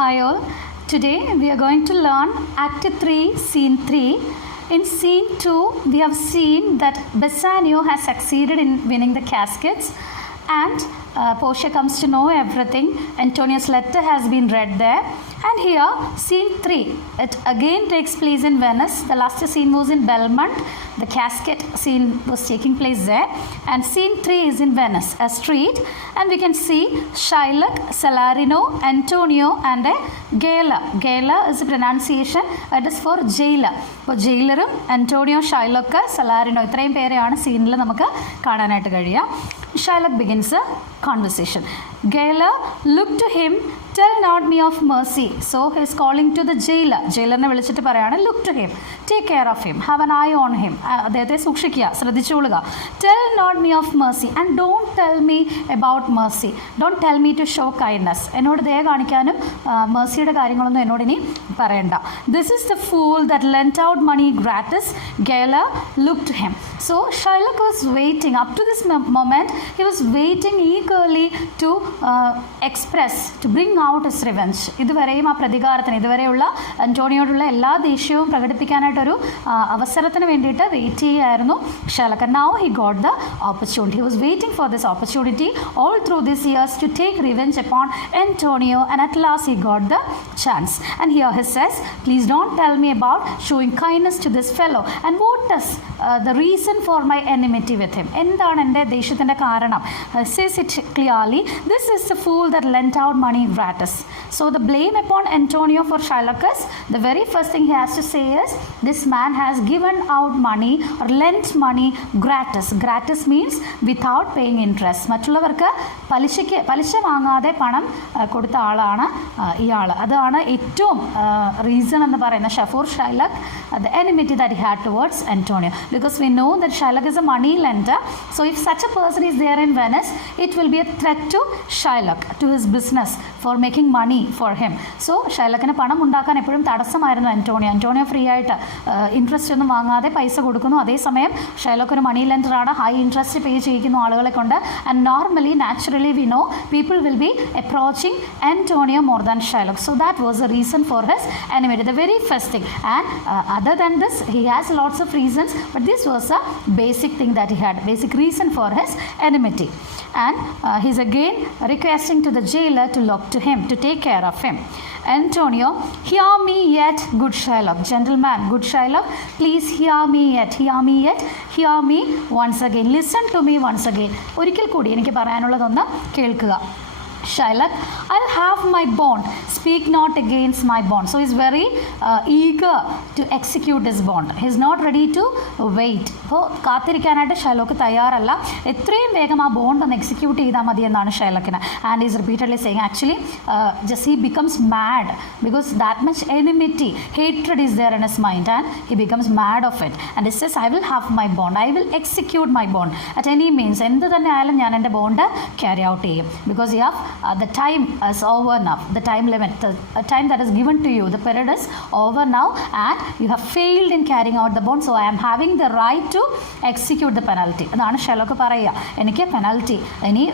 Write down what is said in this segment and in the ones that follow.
Hi all. Today we are going to learn Act 3, Scene 3. In Scene 2, we have seen that Bassanio has succeeded in winning the caskets and Portia comes to know everything. Antonio's letter has been read there. And here, Scene 3, it again takes place in Venice. The last scene was in Belmont. The casket scene was taking place there. And Scene 3 is in Venice, a street. And we can see Shylock, Salarino, Antonio and a Gala. Gala is the pronunciation. It is for jailer. For jailer, Antonio, Shylock, Salarino. ഇത്രയും പേരെയാണ് സീനിൽ നമുക്ക് കാണാനായിട്ട് കഴിയുക. Shylock begins a conversation. Gala looked to him, tell not me of mercy. So he is calling to the jailer. ജയിലറിനെ വിളിച്ചിട്ട് പറയാണ് look to him, take care of him, have an eye on him. അദ്ദേഹത്തെ സൂക്ഷിക്കുക, ശ്രദ്ധിച്ചുകൊള്ളുക. Tell not me of mercy and don't tell me about mercy. Don't tell me to show kindness. എന്നോട് ദയ കാണിക്കാനും mercyയുടെ കാര്യങ്ങളൊന്നും എന്നോട് ഇനി പറയണ്ട. This is the fool that lent out money gratis. Gala looked to him. So Shylock was waiting up to this moment. He was waiting eagerly to express, to bring out his revenge. ഇതുവരെയും ആ പ്രതികാരത്തിന്, ഇതുവരെയുള്ള അന്റോണിയോടുള്ള എല്ലാ ദേഷ്യവും പ്രകടിപ്പിക്കാനായിട്ടൊരു അവസരത്തിന് വേണ്ടിയിട്ട് വെയിറ്റ് ചെയ്യുകയായിരുന്നു Shylock. Now he got the opportunity. He was waiting for this opportunity all through these years to take revenge upon Antonio, and at last he got the chance. And here he says, please don't tell me about showing kindness to this fellow. And what is the reason for my enmity with him? എന്താണ് എൻ്റെ ദേഷ്യത്തിൻ്റെ കാരണം? Says it clearly. This is the fool that lent out money gratis. So the blame upon Antonio for Shylock is, the very first thing he has to say is, this man has given out money or lent money gratis. Gratis means without paying interest. മറ്റുള്ളവർക്ക് പലിശ വാങ്ങാതെ പണം കൊടുത്ത ആളാണ് ഇയാൾ. അതാണ് ഏറ്റവും റീസൺ എന്ന് പറയുന്ന for Shylock, the enmity that he had towards Antonio. Because we know that Shylock is a money lender. So if such a person is there in Venice, it will be a threat to Shylock, to his business, for making money for him. So ഷൈലക്കിന് പണം ഉണ്ടാക്കാൻ എപ്പോഴും തടസ്സമായിരുന്നു Antonio free ആയിട്ട് ഇൻട്രസ്റ്റ് ഒന്നും വാങ്ങാതെ പൈസ കൊടുക്കുന്നു. അതേസമയം ഷൈലോക്ക് ഒരു മണി ലെൻഡറാണ്, ഹൈ ഇൻട്രസ്റ്റ് പേ ചെയ്യിക്കുന്നു ആളുകളെ കൊണ്ട്. And normally naturally we know people will be approaching Antonio more than Shylock. So that was the reason for his enmity, the very first thing. And other than this, he has lots of reasons, but this was a basic thing that he had, basic reason for his enmity. And he's again requesting to the jailer to look to him, to take care of him. Antonio, hear me yet, good Shylock. Gentleman, good Shylock, please hear me yet, hear me once again, listen to me once again. ഒരിക്കൽ കൂടി എനിക്ക് പറയാനുള്ളതൊന്ന് കേൾക്കുക. Shylock, I'll have my bond. Speak not against my bond. So he's very eager to execute his bond. He's not ready to wait. അപ്പോൾ കാത്തിരിക്കാനായിട്ട് ഷൈലോക്ക് തയ്യാറല്ല. എത്രയും വേഗം ആ ബോണ്ട് ഒന്ന് എക്സിക്യൂട്ട് ചെയ്താൽ മതി എന്നാണ് ഷൈലോക്കിന്. And is repeatedly saying actually just he becomes mad because that much enmity, hatred is there in his mind, and he becomes mad of it. And he says, I will have my bond. I will execute my bond at any means. എന്ത് തന്നെ ആയാലും ഞാൻ എൻ്റെ bond carry out ചെയ്യും. Because you have the time is over now, the time limit, the time that is given to you, the period is over now, and you have failed in carrying out the bond, so I am having the right to execute the penalty. അതാണ് ഷൈലോക്ക് പറയുക, എനിക്ക് പെനൽറ്റി ഇനി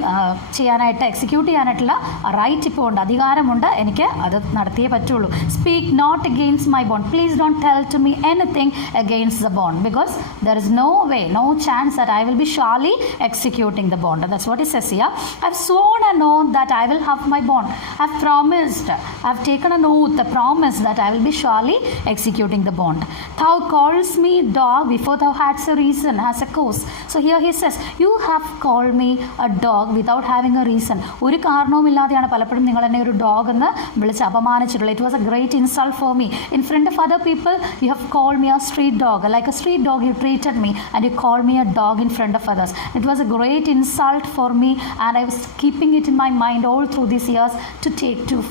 ചെയ്യാനായിട്ട് എക്സിക്യൂട്ട് ചെയ്യാനായിട്ടുള്ള റൈറ്റ് ഇപ്പോൾ ഉണ്ട്, അധികാരമുണ്ട്, എനിക്ക് അത് നടത്തിയേ പറ്റുള്ളൂ. Speak not against my bond, please don't tell to me anything against the bond, because there is no way, no chance that I will be surely executing the bond. That's what he says here. I've sworn and known that I will have my bond. I've promised, I've taken an oath, a promise that I will be surely executing the bond. Thou calls me dog before thou hadst a reason, has a cause. So here he says, you have called me a dog without having a reason. ഒരു കാരണവുമില്ലാതെയാണ് പലപ്പോഴും നിങ്ങൾ എന്നെ ഒരു ഡോഗ് എന്ന് വിളിച്ച് അപമാനിച്ചിട്ടുള്ളത്. It was a great insult for me. In front of other people, you have called me a street dog. Like a street dog, you treated me, and you called me a dog in front of others. It was a great insult for me, and I was keeping it in my mind all through these years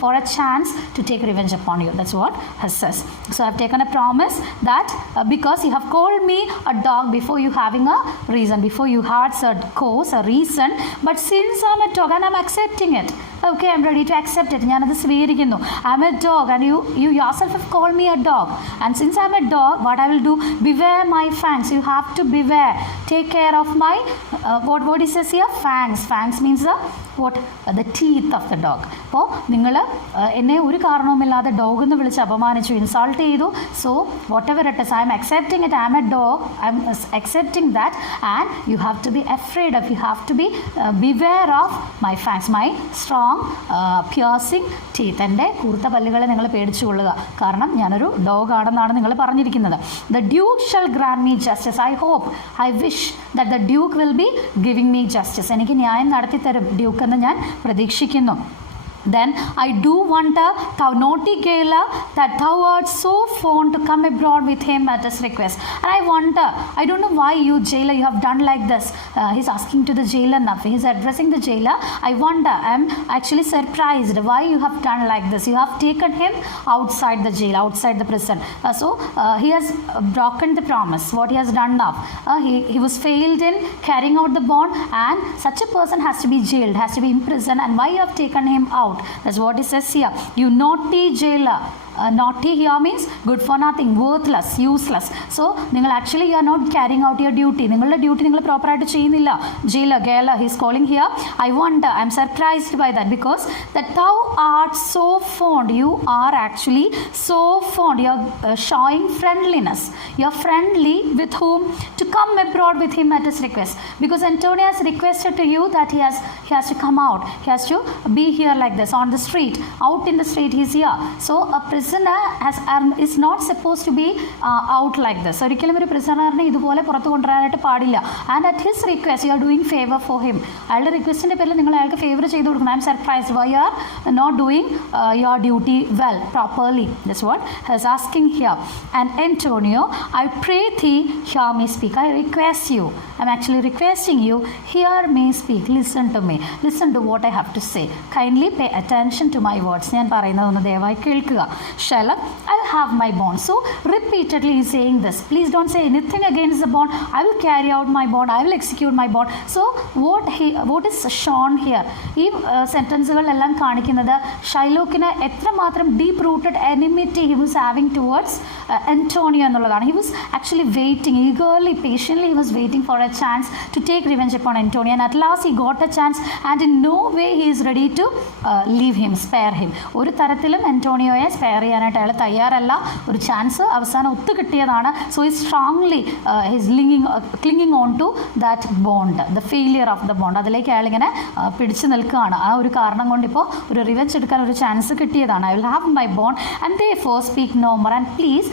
for a chance to take revenge upon you. That's what he says. So I've taken a promise that because you have called me a dog before you having a reason, before you had a cause, a reason, but since I'm a dog and I'm accepting it, okay, I'm ready to accept it. ഞാനത് സ്വീകരിക്കുന്നു. I'm a dog and you yourself have called me a dog. And since I'm a dog, what I will do, beware my fangs. You have to beware. Take care of my, what it says here? Fangs. Fangs means the teeth of the dog. അപ്പോൾ നിങ്ങൾ എന്നെ ഒരു കാരണവുമില്ലാതെ ഡോഗ് എന്ന് വിളിച്ച് അപമാനിച്ചു, insult ചെയ്തു. So whatever it is, I am accepting it. I am a dog, I am accepting that. And you have to be afraid of, you have to be beware of my fangs, my strong piercing teeth. എൻ്റെ കൂർത്ത പല്ലുകളെ നിങ്ങൾ പേടിച്ചു കൊള്ളുക, കാരണം ഞാനൊരു ഡോഗ് ആണെന്നാണ് നിങ്ങൾ പറഞ്ഞിരിക്കുന്നത്. The duke shall grant me justice. I hope, I wish that the duke will be giving me justice. എനിക്ക് ന്യായം നടത്തി തരും ഡ്യൂക്ക് എന്ന് ഞാൻ പ്രതീക്ഷിക്കുന്നു. Then I do wonder, thou naughty jailer, that thou art so fond to come abroad with him at his request. And I wonder, I don't know why you jailer, you have done like this. He's asking to the jailer now. He's addressing the jailer. I wonder, I'm actually surprised why you have done like this. You have taken him outside the jail, outside the prison. So he has broken the promise. What he has done now, he was failed in carrying out the bond, and such a person has to be jailed, has to be imprisoned. And why you have taken him out? That's what it says here. You naughty jailer. Naughty here means good for nothing, worthless, useless. So നിങ്ങൾ actually you are not carrying out your duty. നിങ്ങളുടെ duty നിങ്ങൾ പ്രോപ്പറായിട്ട് ചെയ്യുന്നില്ല. Jailer, gaoler, he's calling here. I wonder, I am surprised by that, because that thou art so fond, you are actually so fond, you are showing friendliness, you are friendly with whom, to come abroad with him at his request, because Antonio has requested to you that he has to come out, he has to be here like this on the street, out in the street, he's here. So a prisoner is not supposed to be out like this. ഒരിക്കലും ഒരു പ്രിസണറിനെ ഇതുപോലെ പുറത്തു കൊണ്ടുവരാനായിട്ട് പാടില്ല. And at his request you are doing favour for him. അയാളുടെ റിക്വസ്റ്റിൻ്റെ പേരിൽ നിങ്ങൾ അയാൾക്ക് ഫേവർ ചെയ്ത് കൊടുക്കണം. I am surprised why you are not doing your duty well, properly. That's what he is asking here. And Antonio, I pray thee, hear me speak. I request you, I'm actually requesting you, hear me speak. Listen to me. Listen to what I have to say. Kindly pay attention to my words. ഞാൻ പറയുന്നതൊന്ന് ദയവായി കേൾക്കുക. Shylock, I'll have my bond. So repeatedly he's saying this. Please don't say anything against the bond. I will carry out my bond. I will execute my bond. So what is shown here? ഈ സെൻറ്റൻസുകളെല്ലാം കാണിക്കുന്നത് ഷൈലോക്കിന് എത്രമാത്രം deep rooted enmity he was having towards Antonio എന്നുള്ളതാണ്. He was actually waiting eagerly, patiently he was waiting for a chance to take revenge upon Antonio, and at last he got a chance, and in no way he is ready to leave him, spare him. ഒരു തരത്തിലും അന്റോണിയോയെ സ്പെയർ ചെയ്യാനായിട്ട് അയാൾ തയ്യാറല്ല. ഒരു ചാൻസ് അവസാനം ഒത്തു കിട്ടിയതാണ്. So he strongly his clinging on to that bond, the failure of the bond. അതിലേക്ക് അയാളിങ്ങനെ പിടിച്ചു നിൽക്കുകയാണ്. ആ ഒരു കാരണം കൊണ്ട് ഇപ്പോൾ ഒരു റിവെഞ്ച് എടുക്കാൻ ഒരു ചാൻസ് കിട്ടിയതാണ്. I will have my bond and therefore speak no more, and please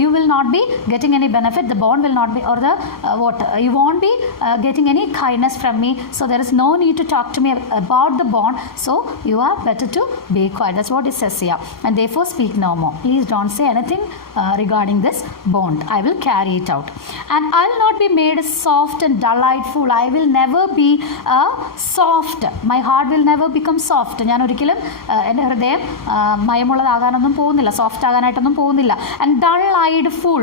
you will not be getting any benefit, the bond will not be, or the you won't be getting any kindness from me, so there is no need to talk to me about the bond, so you are better to be quiet. That's what it says here. And therefore speak no more. Please don't say anything regarding this bond. I will carry it out, and I'll not be made soft and delightful. I will never be soft. My heart will never become soft. ഞാൻ ഒരിക്കലും എൻ്റെ ഹൃദയം മയമുള്ളതാകാനൊന്നും പോകുന്നില്ല, സോഫ്റ്റ് ആകാനായിട്ടൊന്നും പോകുന്നില്ല. And dull-eyed fool,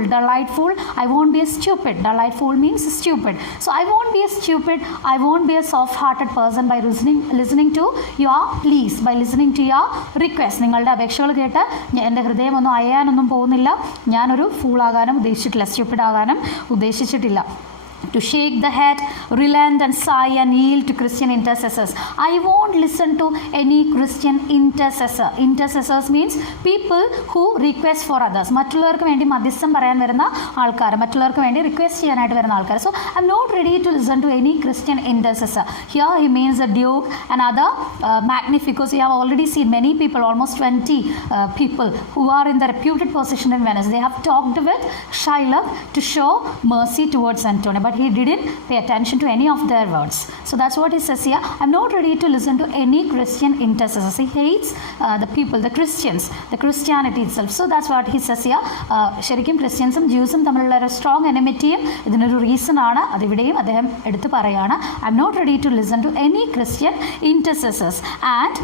I won't be a stupid. Dull-eyed means stupid. So I won't be a stupid, I won't be a soft-hearted person by listening to your pleas, by listening to your request. നിങ്ങളുടെ അപേക്ഷകൾ കേട്ട് എൻ്റെ ഹൃദയമൊന്നും അയയാനൊന്നും പോകുന്നില്ല. ഞാനൊരു ഫൂളാകാനും ഉദ്ദേശിച്ചിട്ടില്ല, സ്റ്റുപ്പിഡ് ആകാനും ഉദ്ദേശിച്ചിട്ടില്ല. To shake the head, relent and sigh and yield to Christian intercessors. I won't listen to any Christian intercessor. Intercessors means people who request for others. മറ്റുള്ളവർക്ക് വേണ്ടി മധ്യസ്ഥം പറയാൻ വരുന്ന ആൾക്കാർ, മറ്റുള്ളവർക്ക് വേണ്ടി റിക്വസ്റ്റ് ചെയ്യാനായിട്ട് വരുന്ന ആൾക്കാർ. So I'm not ready to listen to any Christian intercessor. Here he means a duke and other magnificos. We have already seen many people, almost 20 people who are in the reputed position in Venice. They have talked with Shylock to show mercy towards Antonio, but he didn't pay attention to any of their words. So that's what he says here. I'm not ready to listen to any Christian intercessors. He hates the people, the Christians, the Christianity itself. So that's what he says here. ശരിക്കും ക്രിസ്ത്യൻസും ജ്യൂസും തമ്മിലുള്ള ഒരു സ്ട്രോങ് എനിമിറ്റിയും ഇതിനൊരു റീസൺ ആണ്. അതിവിടെയും അദ്ദേഹം എടുത്തു പറയാണ്. I'm not ready to listen to any Christian intercessors, and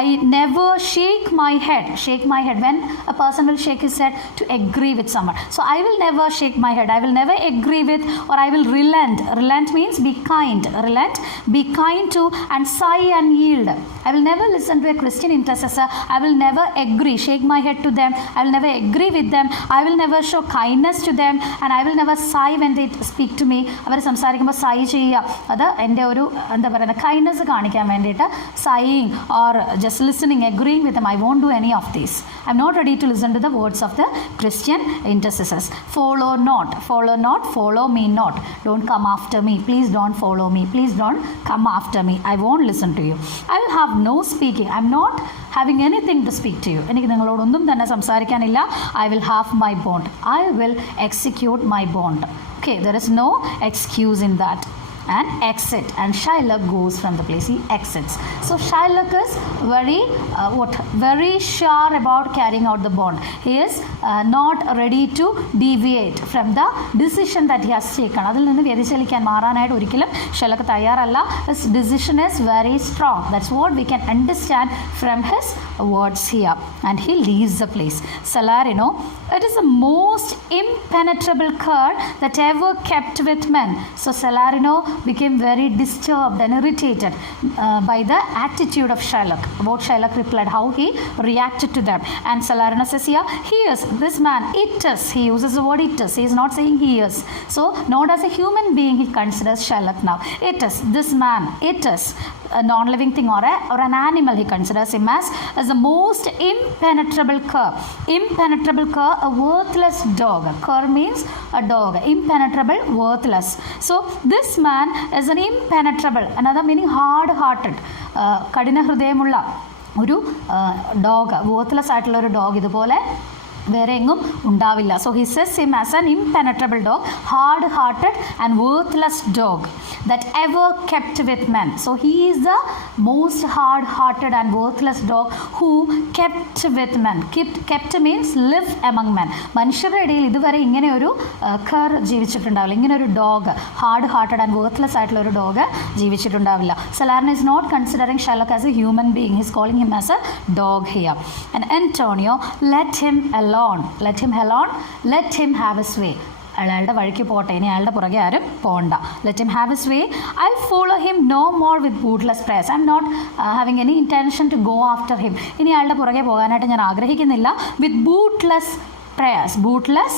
I never shake my head. Shake my head. When a person will shake his head to agree with someone. So I will never shake my head. I will never agree with, or I will relent. Relent means be kind. Relent, be kind to, and sigh and yield. I will never listen to a Christian intercessor. I will never agree, shake my head to them. I will never agree with them. I will never show kindness to them, and I will never sigh when they speak to me. അവർ സംസാരിക്കുമ്പോൾ sigh ചെയ്യുക, അത് എൻ്റെ ഒരു എന്താ പറയുക കൈൻഡ്നെസ് കാണിക്കാൻ വേണ്ടിയിട്ട് sighing or just listening, agreeing with them. I won't do any of this. I'm not ready to listen to the words of the Christian intercessors. Follow not, follow me not. Don't come after me. Please don't follow me. Please don't come after me. I won't listen to you. I will have no speaking. I'm not having anything to speak to you. എനിക്ക് നിങ്ങളോടൊന്നും തന്നെ സംസാരിക്കാനില്ല. I will have my bond. I will execute my bond. Okay, there is no excuse in that. And exit, and Shylock goes from the place. He exits. So Shylock is very sure about carrying out the bond. He is not ready to deviate from the decision that he has taken. അതിൽ നിന്ന് വ്യതിചലിക്കാൻ മാറാനായിട്ട് ഒരിക്കലും ഷൈലോക്ക് തയ്യാറല്ല. His decision is very strong. That's what we can understand from his words here. And he leaves the place. Salarino, it is the most impenetrable cur that ever kept with men. So Salarino became very disturbed and irritated by the attitude of Shylock. What Shylock replied, how he reacted to them. And Salarino says here, he is, this man, it is. He uses the word it is. He is not saying he is. So not as a human being he considers Shylock now. It is, this man, it is a non-living thing or an animal. He considers him as the most impenetrable cur. Impenetrable cur, a worthless dog. Cur means a dog. Impenetrable, worthless. So this man is an impenetrable, another meaning hard-hearted, കഠിന ഹൃദയമുള്ള ഒരു dog, worthless ആയിട്ടുള്ള ഒരു ഡോഗ് ഇതുപോലെ വേറെ എങ്ങും ഉണ്ടാവില്ല. So he says him as an impenetrable dog, hard-hearted and worthless dog that ever kept with men. So he is the most hard-hearted and worthless dog who kept with men. Kept means live among men. മനുഷ്യരുടെ ഇടയിൽ ഇതുവരെ ഇങ്ങനെ ഒരു കർ ജീവിച്ചിട്ടുണ്ടാവില്ല. ഇങ്ങനെ ഒരു dog, hard-hearted and worthless ആയിട്ടുള്ള ഒരു ഡോഗ് ജീവിച്ചിട്ടുണ്ടാവില്ല. Salarino is not considering Shylock as a human being. He is calling him as a dog here. And Antonio, let him alone. Let him alone. Let him have his way. അയാളുടെ വഴിക്ക് പോട്ടെ, ഇനി അയാളുടെ പുറകെ ആരും പോണ്ട. Let him have his way. I'll follow him no more with bootless prayers. I'm not having any intention to go after him. ഇനി അയാളുടെ പുറകെ പോകാനായിട്ട് ഞാൻ ആഗ്രഹിക്കുന്നില്ല. With bootless prayers. Bootless,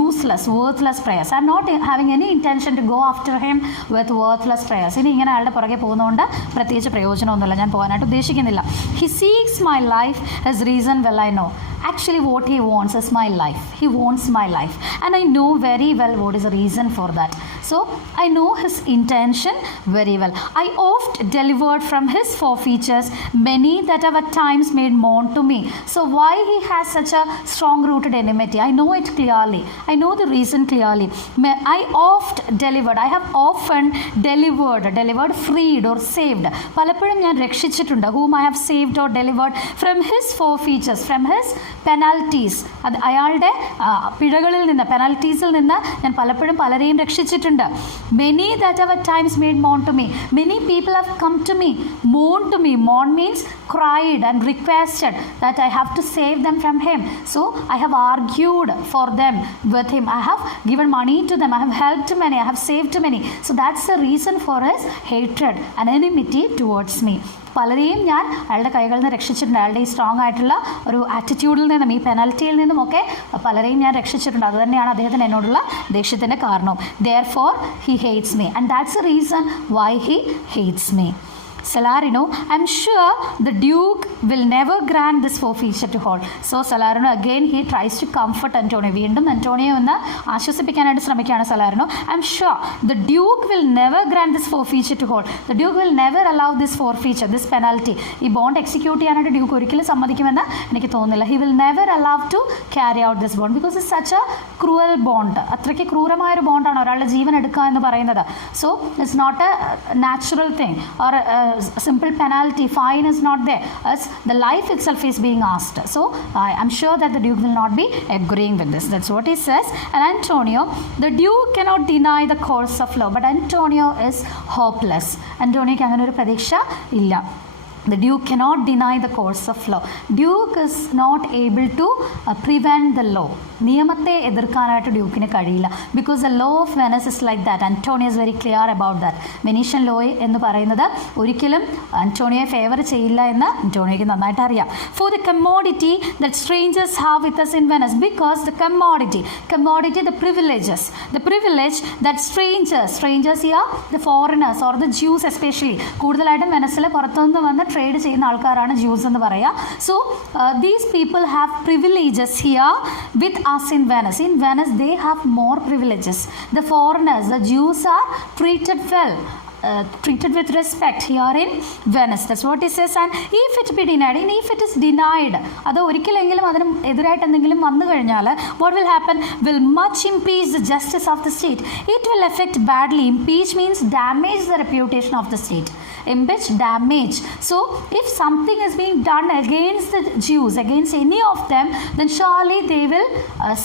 useless, worthless prayers. I'm not having any intention to go after him with worthless prayers. ഇനി ഇങ്ങനെ അയാളുടെ പുറകെ പോകുന്നതുകൊണ്ട് പ്രത്യേകിച്ച് പ്രയോജനമൊന്നുമില്ല, ഞാൻ പോകാനായിട്ട് ഉദ്ദേശിക്കുന്നില്ല. He seeks my life, his reason well I know. Actually what he wants is my life. He wants my life. And I know very well what is the reason for that. So I know his intention very well. I oft delivered from his forefeatures many that have at times made mourn to me. So why he has such a strong-rooted enmity? I know it clearly. I know the reason clearly. I oft delivered. I have often delivered, freed or saved. പലപ്പോഴും ഞാൻ രക്ഷിച്ചിട്ടുണ്ട്. Whom I have saved or delivered from his forefeatures, from his penalties. അത് അയാളുടെ പിഴകളിൽ നിന്ന്, പെനൽറ്റീസിൽ നിന്ന് ഞാൻ പലപ്പോഴും പലരെയും രക്ഷിച്ചിട്ടുണ്ട്. Many that have at times made mourn to me. Many people have come to me, mourn to me. Mourn means cried and requested that I have to save them from him. So I have argued for them with him. I have given money to them. I have helped many. I have saved many. So that's the reason for his hatred and enmity towards me. പലരെയും ഞാൻ അയാളുടെ കൈകളിൽ നിന്ന് രക്ഷിച്ചിട്ടുണ്ട്. അയാളുടെ ഈ സ്ട്രോങ് ആയിട്ടുള്ള ഒരു ആറ്റിറ്റ്യൂഡിൽ നിന്നും ഈ പെനൽറ്റിയിൽ നിന്നുമൊക്കെ പലരെയും ഞാൻ രക്ഷിച്ചിട്ടുണ്ട്. അതുതന്നെയാണ് അദ്ദേഹത്തിന് എന്നോടുള്ള ദേഷ്യത്തിൻ്റെ കാരണവും. Therefore he hates me, and that's the reason why he hates me. Salarino, I'm sure the Duke will never grant this forfeiture to hold. So Salarino again he tries to comfort Antonio. വീണ്ടും അന്റോണിയോ ഒന്ന് ആശ്വസിപ്പിക്കാനായിട്ട് ശ്രമിക്കുകയാണ് Salarino. I'm sure the Duke will never grant this forfeiture to hold. The Duke will never allow this forfeiture, this penalty. ഈ bond execute ചെയ്യാനായിട്ട് ഡ്യൂക്ക് ഒരിക്കലും സമ്മതിക്കുമെന്ന് എനിക്ക് തോന്നുന്നില്ല. He will never allow to carry out this bond because it's such a cruel bond. അത്രയ്ക്ക് ക്രൂരമായൊരു ബോണ്ടാണ് ഒരാളുടെ ജീവൻ എടുക്കുക എന്ന് പറയുന്നത്. So it's not a natural thing or simple penalty, fine is not there, as the life itself is being asked. So I am sure that the Duke will not be agreeing with this. That's what he says. And Antonio, the Duke cannot deny the course of law, but Antonio is hopeless. Antonio ക്ക് അങ്ങനെ ഒരു പ്രതീക്ഷ ഇല്ല. The Duke cannot deny the course of law. Duke is not able to prevent the law. നിയമത്തെ എതിർക്കാനായിട്ട് ഡ്യൂക്കിന് കഴിയില്ല. Because the law of Venice is like that. Antonio is very clear about that. Venetian law എന്ന് പറയുന്നത് ഒരിക്കലും അന്റോണിയോയെ ഫേവർ ചെയ്യില്ല എന്ന് അന്റോണിയോയ്ക്ക് നന്നായിട്ട് അറിയാം. For the commodity that strangers have with us in Venice, because the commodity, the privilege that strangers here, the foreigners or the Jews especially, കൂടുതലായിട്ടും വെനസിൽ പുറത്തുനിന്ന് വന്ന് ട്രേഡ് ചെയ്യുന്ന ആൾക്കാരാണ് ജ്യൂസ് എന്ന് പറയുക. So these people have privileges here with us in Venice. In Venice they have more privileges. The foreigners, the Jews are treated well, treated with respect here in Venice. That's what it says. And if it be denied, and if it is denied, അത് ഒരിക്കലെങ്കിലും അതിന് എതിരായിട്ട് എന്തെങ്കിലും വന്നു കഴിഞ്ഞാൽ what will happen? Will much impeach the justice of the state. It will affect badly. Impeach means damage the reputation of the state. Impeach, damage. So if something is being done against the Jews, against any of them, then surely they will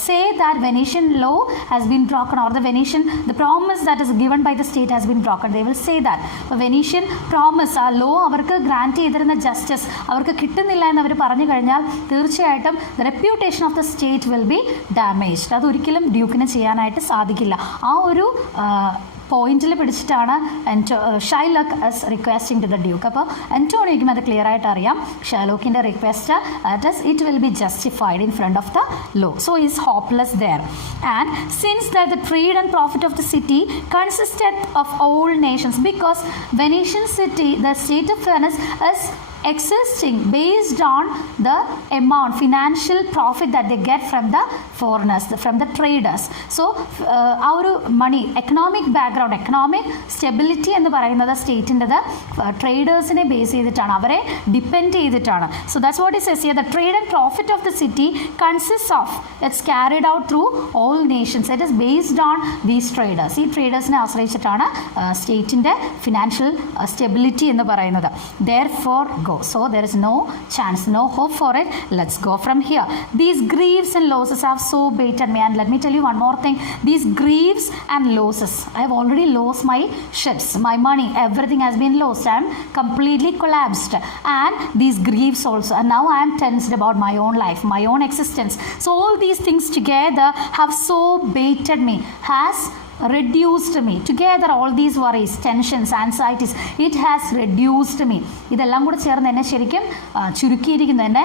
say that Venetian law has been broken, or the promise that is given by the state has been broken. They will say that. അപ്പോൾ Venetian promise, ആ law അവർക്ക് grant ചെയ്തിരുന്ന justice അവർക്ക് കിട്ടുന്നില്ല എന്ന് അവർ പറഞ്ഞു കഴിഞ്ഞാൽ തീർച്ചയായിട്ടും the reputation of the state will be damaged. അതൊരിക്കലും ഡ്യൂക്കിന് ചെയ്യാനായിട്ട് സാധിക്കില്ല. ആ ഒരു പോയിന്റിൽ പിടിച്ചിട്ടാണ് Shylock requesting to the duke. അപ്പോൾ അന്റോണിയോയ്ക്കും അത് ക്ലിയർ ആയിട്ട് അറിയാം ഷൈലോക്കിൻ്റെ request it will be justified in front of the law. So is hopeless there. And since that the trade and profit of the city consisted of all nations, because Venetian city, the state of Venice is existing based on the amount, financial profit that they get from the foreigners, from the traders. So our money, economic background, economic stability എന്ന് പറയുന്നത് സ്റ്റേറ്റിൻ്റെത് ട്രേഡേഴ്സിനെ ബേസ് ചെയ്തിട്ടാണ്, അവരെ ഡിപ്പെൻഡ് ചെയ്തിട്ടാണ്. So that's what it says here. The trade and profit of the city consists of, it's carried out through all nations. It is based on these traders. ഈ ട്രേഡേഴ്സിനെ ആശ്രയിച്ചിട്ടാണ് സ്റ്റേറ്റിൻ്റെ ഫിനാൻഷ്യൽ സ്റ്റെബിലിറ്റി എന്ന് പറയുന്നത്. Therefore go. So there is no chance, no hope for it. Let's go from here. These griefs and losses have so baited me. And let me tell you one more thing. These griefs and losses, I have already lost my ships, my money, everything has been lost. I am completely collapsed. And these griefs also. And now I am tensed about my own life, my own existence. So all these things together have so baited me, has reduced me. Together all these worries, tensions, anxieties, it has reduced me. ഇതെല്ലാം കൂടെ ചേർന്ന് എന്നെ ശരിക്കും ചുരുക്കിയിരിക്കുന്നു,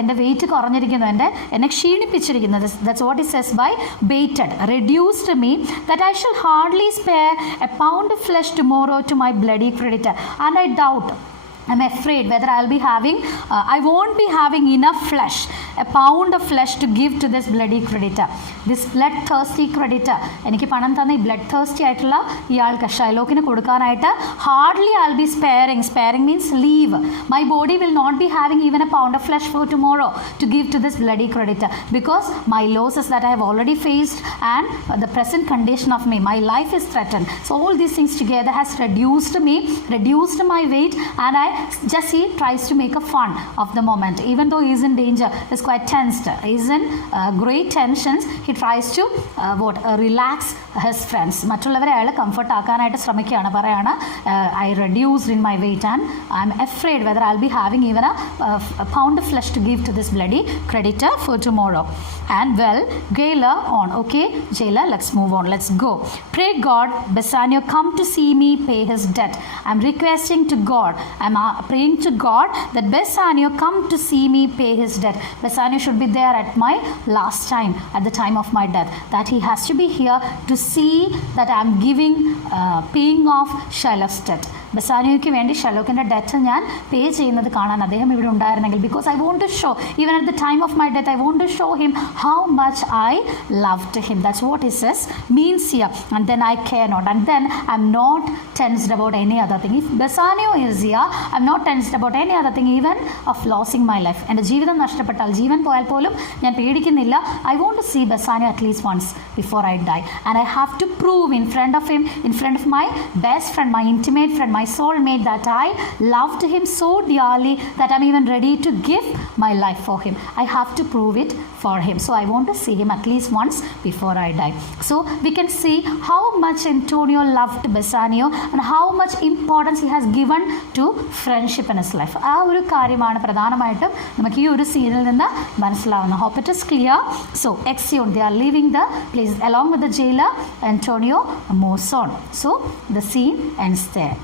എൻ്റെ വെയിറ്റ് കുറഞ്ഞിരിക്കുന്നു, എന്നെ ക്ഷീണിപ്പിച്ചിരിക്കുന്നു. That's what it says by baited, reduced me, that I shall hardly spare a pound of flesh tomorrow to my bloody creditor. And I doubt, I'm afraid whether I'll be having, I won't be having enough flesh, a pound of flesh to give to this bloody creditor, this bloodthirsty creditor. എനിക്ക് പണം തന്ന ഈ blood thirsty ആയിട്ടുള്ള ഇയാൾക്ക് ഷൈലോക്കിന് കൊടുക്കാനായിട്ട് hardly I'll be sparing means leave. My body will not be having even a pound of flesh for tomorrow to give to this bloody creditor, because my losses that I have already faced and the present condition of me, my life is threatened. So all these things together has reduced me, reduced my weight, and he tries to make a fun of the moment. Even though he is in danger, is quite tensed, he is in great tensions, he tries to relax his friends. മറ്റുള്ളവരെ അയാൾ കംഫർട്ട് ആക്കാനായിട്ട് ശ്രമിക്കുകയാണ്, പറയാണ് I reduced in my weight and I'm afraid whether I'll be having even a pound of flesh to give to this bloody creditor for tomorrow. And well, jailer on. Okay, jailer, let's move on, let's go. Pray God Bassanio come to see me pay his debt. I'm requesting to God, I'm praying to God that Bassanio come to see me pay his debt. Bassanio should be there at my last time, at the time of my death, that he has to be here to see that I'm giving, paying off Shylock's debt. ബസാനിയോയ്ക്ക് വേണ്ടി ഷൈലോക്കിൻ്റെ ഡെറ്റ് ഞാൻ പേ ചെയ്യുന്നത് കാണാൻ അദ്ദേഹം ഇവിടെ ഉണ്ടായിരുന്നെങ്കിൽ, because I want to show, even at the time of my death, I want to show him how much I loved him. That's what it says means here. And then I care not, and then I am not tensed about any other thing. If Bassanio is here, I am not tensed about any other thing, even of losing my life. എൻ്റെ ജീവിതം നഷ്ടപ്പെട്ടാൽ, ജീവൻ പോയാൽ പോലും ഞാൻ പേടിക്കുന്നില്ല. I want to see Bassanio at least once before I die, and I have to prove in front of him, in front of my best friend, my intimate friend, my my soulmate, that I loved him so dearly that I'm even ready to give my life for him. I have to prove it for him. So I want to see him at least once before I die. So we can see how much Antonio loved Bassanio and how much importance he has given to friendship in his life. ആ ഒരു കാര്യമാണ് പ്രധാനമായിട്ടും നമുക്ക് ഈ ഒരു സീനിൽ നിന്ന് മനസ്സിലാവുന്നത്. Hope it is clear. So exeunt, they are leaving the place along with the jailer. Antonio moves on. So the scene ends there.